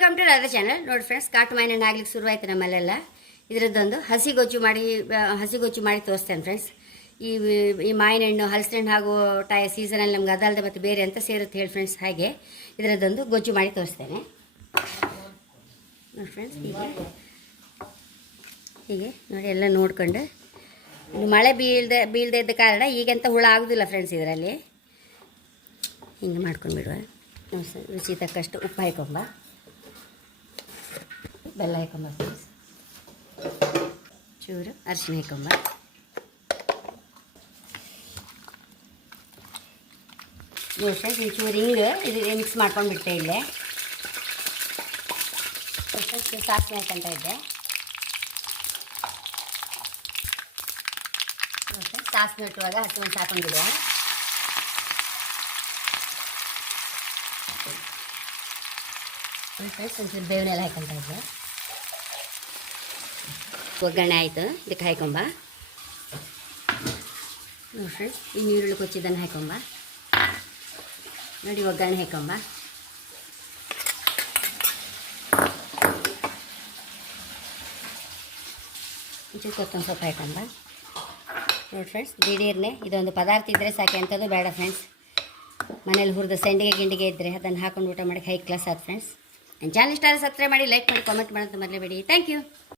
Welcome to Radha channel ನೋಡಿ friends ಕಾಟು ಆಗಲಿಕ್ಕೆ ಆಗ್ಲಿಕ್ಕೆ ಆಯ್ತು ನಮ್ಮಲ್ಲೆಲ್ಲ. ಇದರದ್ದೊಂದು ಹಸಿ ಗೊಜ್ಜು ಮಾಡಿ ಹಸಿ ಗೊಜ್ಜು ಮಾಡಿ ತೋರಿಸ್ತೇನೆ ಫ್ರೆಂಡ್ಸ್ ಈ ಈ ಮಾವಿನ ಹಣ್ಣು ಹಲಸಿನ ಹಣ್ಣು ಹಾಗೂ ಟಾಯ ಸೀಸನಲ್ಲಿ ನಮ್ಗೆ ಅದಲ್ಲದೆ ಮತ್ತು ಬೇರೆ ಅಂತ ಸೇರುತ್ತೆ ಹೇಳಿ ಫ್ರೆಂಡ್ಸ್ ಹಾಗೆ. ಇದರದ್ದೊಂದು ಗೊಜ್ಜು ಮಾಡಿ ತೋರಿಸ್ತೇನೆ. ನೋಡಿ ಫ್ರೆಂಡ್ಸ್ ಹೀಗೆ. ಹೀಗೆ, ನೋಡಿ ಎಲ್ಲ ನೋಡ್ಕೊಂಡು. ಮಳೆ ಬೀಳದೆ ಬೀಳದೆ ಇದ್ದ ಕಾರಣ ಈಗಂತ ಹುಳ ಆಗೋದಿಲ್ಲ ಫ್ರೆಂಡ್ಸ್ ಇದರಲ್ಲಿ. ಹಿಂಗೆ ಮಾಡ್ಕೊಂಡು ಬಿಡುವ ರುಚಿ ತಕ್ಕಷ್ಟು ಉಪ್ಪು ಹಾಕೊಂಬ ಬೆಲ್ಲ ಹಾಕೊಂಬ ಫ್ರೆಂಡ್ಸ್ ಚೂರು ಅರಿಶಿನ ಹಾಕೊಂಬ ನೋಡಿ ಫ್ರೆಂಡ್ಸ್ ಈ ಚೂರು ಹಿಂಗೆ ಇದು ಮಿಕ್ಸ್ ಮಾಡ್ಕೊಂಡು ಬಿಟ್ಟೆ ಇಲ್ಲೇ ಫ್ರೆಂಡ್ಸ್ ಸಾಸಿವೆ ಹಾಕೊಂತ ಇದ್ದೆ ನೋಡಿ ಫ್ರೆಂಡ್ಸ್ ಸಾಸಿವೆ ಇಟ್ಟುವಾಗ ಹಸಿಮೆಣಸು ಹಾಕೊಂಡಿದ್ದೆ ಫ್ರೆಂಡ್ಸ್ ಒಂಚೂರು ಬೇವಿನ ಎಲ್ಲ ಹಾಕೊಂತ ಇದ್ದೆ ಒಗ್ಗರಣೆ ಆಯಿತು. ಇದಕ್ಕೆ ಹಾಕೊಂಬ ನೋಡಿ ಫ್ರೆಂಡ್ಸ್ ಈ ನೀರುಳ್ಳಿ ಕೊಚ್ಚಿದ್ದನ್ನು ಹಾಕೊಂಬ ನೋಡಿ, ಒಗ್ಗರಣೆ ಹಾಕೊಂಬ ಒಂಚೂರು ಕೊತ್ತಂಬರಿ ಸೊಪ್ಪು ಹಾಕೊಂಬ ನೋಡಿ ಫ್ರೆಂಡ್ಸ್ ದಿಢೀರ್ನೆ ಇದೊಂದು ಪದಾರ್ಥ ಇದ್ದರೆ ಸಾಕೆ ಅಂಥದ್ದು ಬೇಡ ಫ್ರೆಂಡ್ಸ್ ಮನೇಲಿ ಹುರಿದ ಸಂಡಿಗೆ ಗಿಂಡಿಗೆ ಇದ್ದರೆ ಅದನ್ನು ಹಾಕೊಂಡು ಊಟ ಮಾಡಿ ಹೈ ಕ್ಲಾಸ್ ಆದ ಫ್ರೆಂಡ್ಸ್ ನನ್ನ ಚಾನಲ್ ಇಷ್ಟ ಸಬ್ಸ್ಕ್ರೈಬ್ ಮಾಡಿ ಲೈಕ್ ಮಾಡಿ ಕಾಮೆಂಟ್ ಮಾಡೋದು ಮೊದಲೇ ಬಿಡಿ ಥ್ಯಾಂಕ್ ಯು